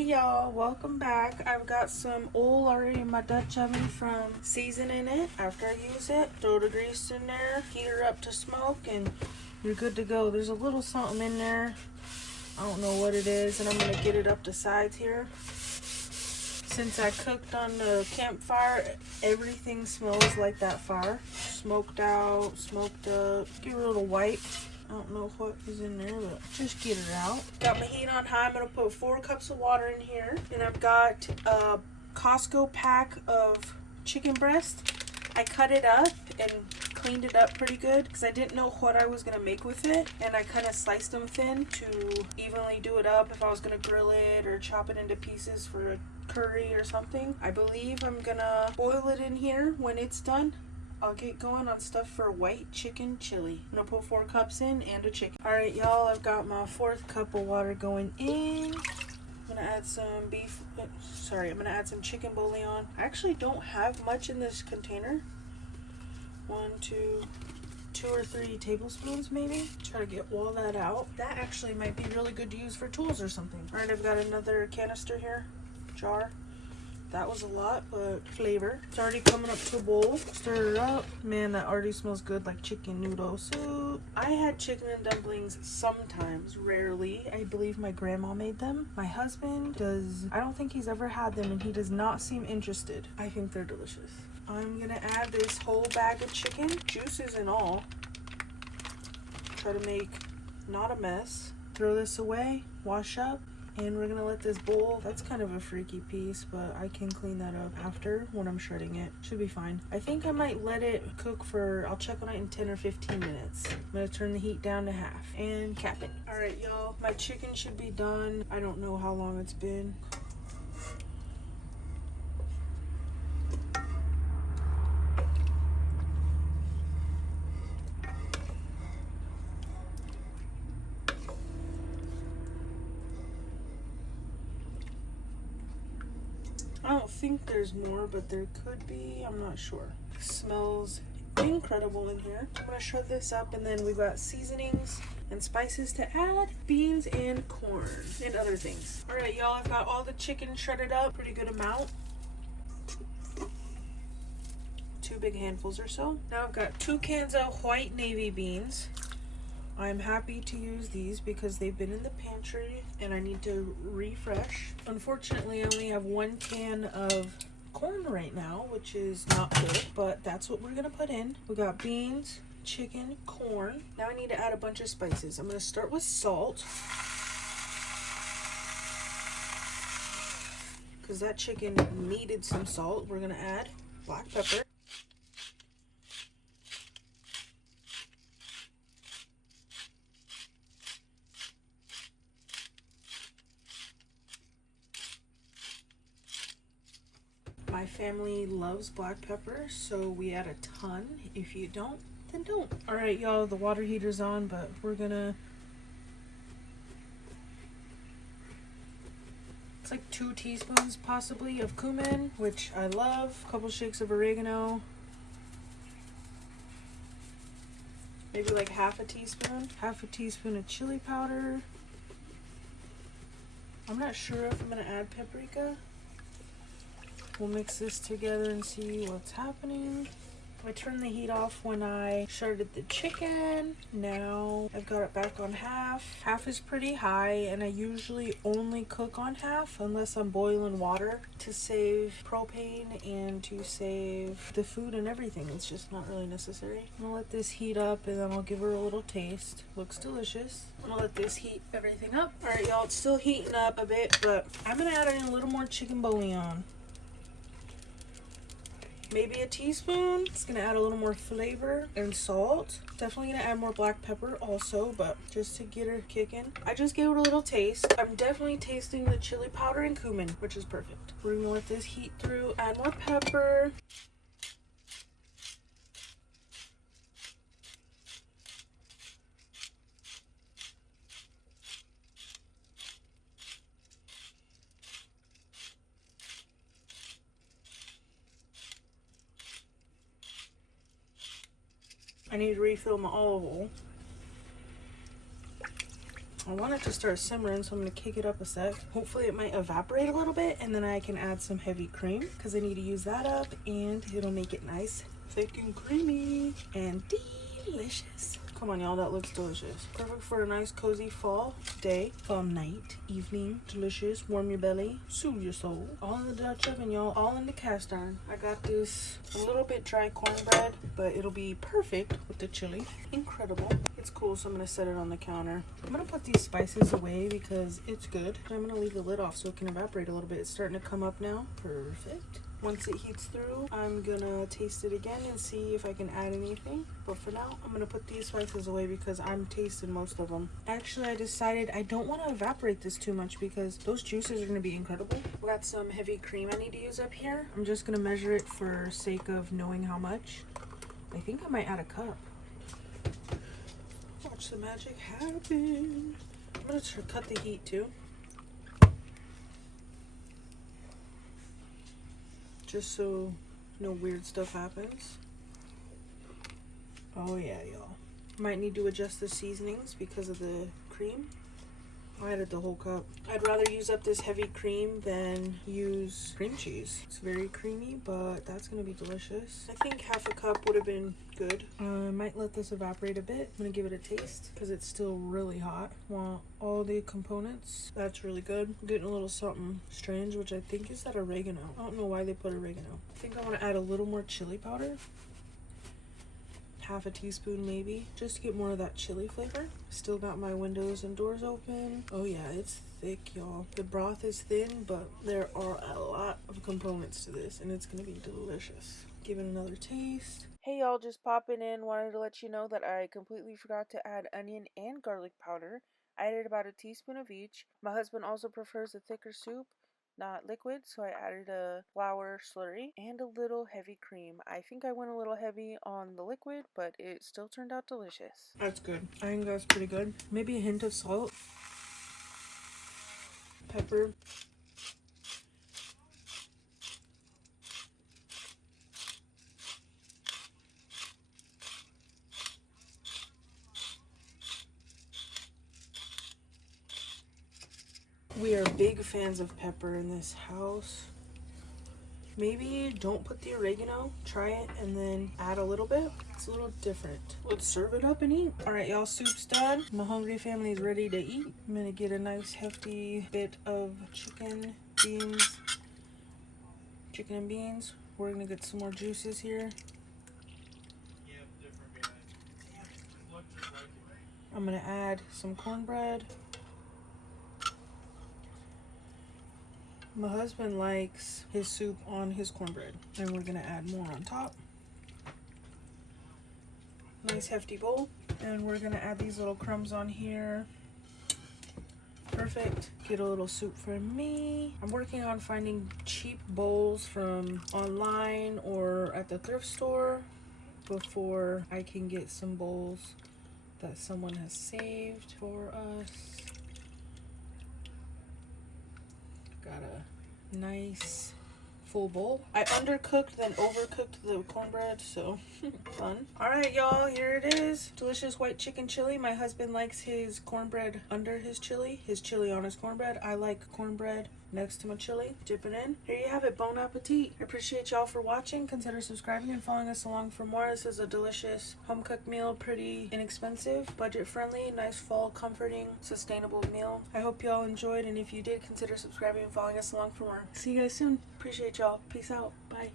Hey y'all, welcome back. I've got some oil already in my Dutch oven from seasoning it. After I use it, throw the grease in there, heat her up to smoke, and you're good to go. There's a little something in there. I don't know what it is, and I'm going to get it up the sides here. Since I cooked on the campfire, everything smells like that fire. Smoked out, smoked up. Get a little white. I don't know what is in there, but just get it out. Got my heat on high. I'm going to put 4 cups of water in here. And I've got a Costco pack of chicken breast. I cut it up and cleaned it up pretty good because I didn't know what I was going to make with it. And I kind of sliced them thin to evenly do it up if I was going to grill it or chop it into pieces for a curry or something. I believe I'm going to boil it in here when it's done. I'll get going on stuff for white chicken chili. I'm gonna put 4 cups in and a chicken. Alright y'all, I've got my 4th cup of water going in. I'm gonna add some I'm gonna add some chicken bouillon. I actually don't have much in this container. 2 or 3 tablespoons maybe. Try to get all that out. That actually might be really good to use for tools or something. Alright, I've got another canister here, jar. That was a lot, but flavor. It's already coming up to a bowl. Stir it up. Man, that already smells good, like chicken noodle soup. I had chicken and dumplings sometimes, rarely. I believe my grandma made them. My husband does. I don't think he's ever had them, and he does not seem interested. I think they're delicious. I'm gonna add this whole bag of chicken, juices and all. Try to make not a mess. Throw this away, wash up. And we're gonna let this bowl. That's kind of a freaky piece, but I can clean that up after when I'm shredding it. Should be fine. I think I might let it cook for, I'll check on it in 10 or 15 minutes. I'm gonna turn the heat down to half and cap it. All right, y'all, my chicken should be done. I don't know how long it's been. I don't think there's more, but there could be. I'm not sure. Smells incredible in here. I'm gonna shred this up, and then we've got seasonings and spices to add, beans and corn and other things. All right, y'all, I've got all the chicken shredded up, pretty good amount. 2 big handfuls or so. Now I've got 2 cans of white navy beans. I'm happy to use these because they've been in the pantry and I need to refresh. Unfortunately, I only have 1 can of corn right now, which is not good, but that's what we're gonna put in. We got beans, chicken, corn. Now I need to add a bunch of spices. I'm gonna start with salt, because that chicken needed some salt. We're gonna add black pepper. My family loves black pepper, so we add a ton. If you don't, then don't. All right, y'all, the water heater's on, but we're gonna... It's like 2 teaspoons possibly of cumin, which I love. A couple shakes of oregano. Maybe like half a teaspoon. Half a teaspoon of chili powder. I'm not sure if I'm gonna add paprika. We'll mix this together and see what's happening. I turned the heat off when I shredded the chicken. Now I've got it back on half. Half is pretty high, and I usually only cook on half unless I'm boiling water to save propane and to save the food and everything. It's just not really necessary. I'm gonna let this heat up and then I'll give her a little taste. Looks delicious. I'm gonna let this heat everything up. All right, y'all, it's still heating up a bit, but I'm gonna add in a little more chicken bouillon. Maybe a teaspoon. It's gonna add a little more flavor and salt. Definitely gonna add more black pepper also, but just to get her kicking. I just gave it a little taste. I'm definitely tasting the chili powder and cumin, which is perfect. We're gonna let this heat through, add more pepper. I need to refill my olive oil. I want it to start simmering, so I'm gonna kick it up a sec. Hopefully it might evaporate a little bit, and then I can add some heavy cream because I need to use that up, and it'll make it nice, thick and creamy and delicious. Come on, y'all, that looks delicious. Perfect for a nice cozy fall day, fall night, evening. Delicious, warm your belly, soothe your soul. All in the Dutch oven, y'all, all in the cast iron. I got this a little bit dry cornbread, but it'll be perfect with the chili. Incredible. It's cool, so I'm gonna set it on the counter. I'm gonna put these spices away because it's good. I'm gonna leave the lid off so it can evaporate a little bit. It's starting to come up now. Perfect. Once it heats through, I'm gonna taste it again and see if I can add anything. But for now, I'm gonna put these spices away because I'm tasting most of them. Actually, I decided I don't want to evaporate this too much because those juices are gonna be incredible. We got some heavy cream I need to use up here. I'm just gonna measure it for sake of knowing how much. I think I might add a cup. Watch the magic happen. I'm gonna cut the heat too. Just so no weird stuff happens. Oh yeah, y'all. Might need to adjust the seasonings because of the cream. I added the whole cup. I'd rather use up this heavy cream than use cream cheese. It's very creamy, but that's gonna be delicious. I think half a cup would have been good. I might let this evaporate a bit. I'm gonna give it a taste because it's still really hot. Want all the components. That's really good. I'm getting a little something strange, which I think is that oregano. I don't know why they put oregano. I think I want to add a little more chili powder. Half a teaspoon maybe, just to get more of that chili flavor. Still got my windows and doors open. Oh yeah, it's thick, y'all. The broth is thin, but there are a lot of components to this, and it's gonna be delicious. Give it another taste. Hey y'all, just popping in. Wanted to let you know that I completely forgot to add onion and garlic powder. I added about a teaspoon of each. My husband also prefers a thicker soup, not liquid, so I added a flour slurry and a little heavy cream. I think I went a little heavy on the liquid, but it still turned out delicious. That's good. I think that's pretty good. Maybe a hint of salt, pepper. We are big fans of pepper in this house. Maybe don't put the oregano, try it, and then add a little bit. It's a little different. Let's serve it up and eat. All right, y'all, soup's done. My hungry family is ready to eat. I'm gonna get a nice hefty bit of chicken and beans. We're gonna get some more juices here. I'm gonna add some cornbread. My husband likes his soup on his cornbread, and we're gonna add more on top. Nice hefty bowl, and we're gonna add these little crumbs on here. Perfect. Get a little soup for me. I'm working on finding cheap bowls from online or at the thrift store before I can get some bowls that someone has saved for us. Got a nice full bowl. I undercooked then overcooked the cornbread, so fun. All right, y'all, here it is. Delicious white chicken chili. My husband likes his cornbread under his chili on his cornbread. I like cornbread next to my chili. Dip it in. Here you have it. Bon appetit. I appreciate y'all for watching. Consider subscribing and following us along for more. This is a delicious home cooked meal, pretty inexpensive, budget friendly, nice fall comforting, sustainable meal. I hope y'all enjoyed, and if you did, consider subscribing and following us along for more. See you guys soon. Appreciate y'all. Peace out. Bye.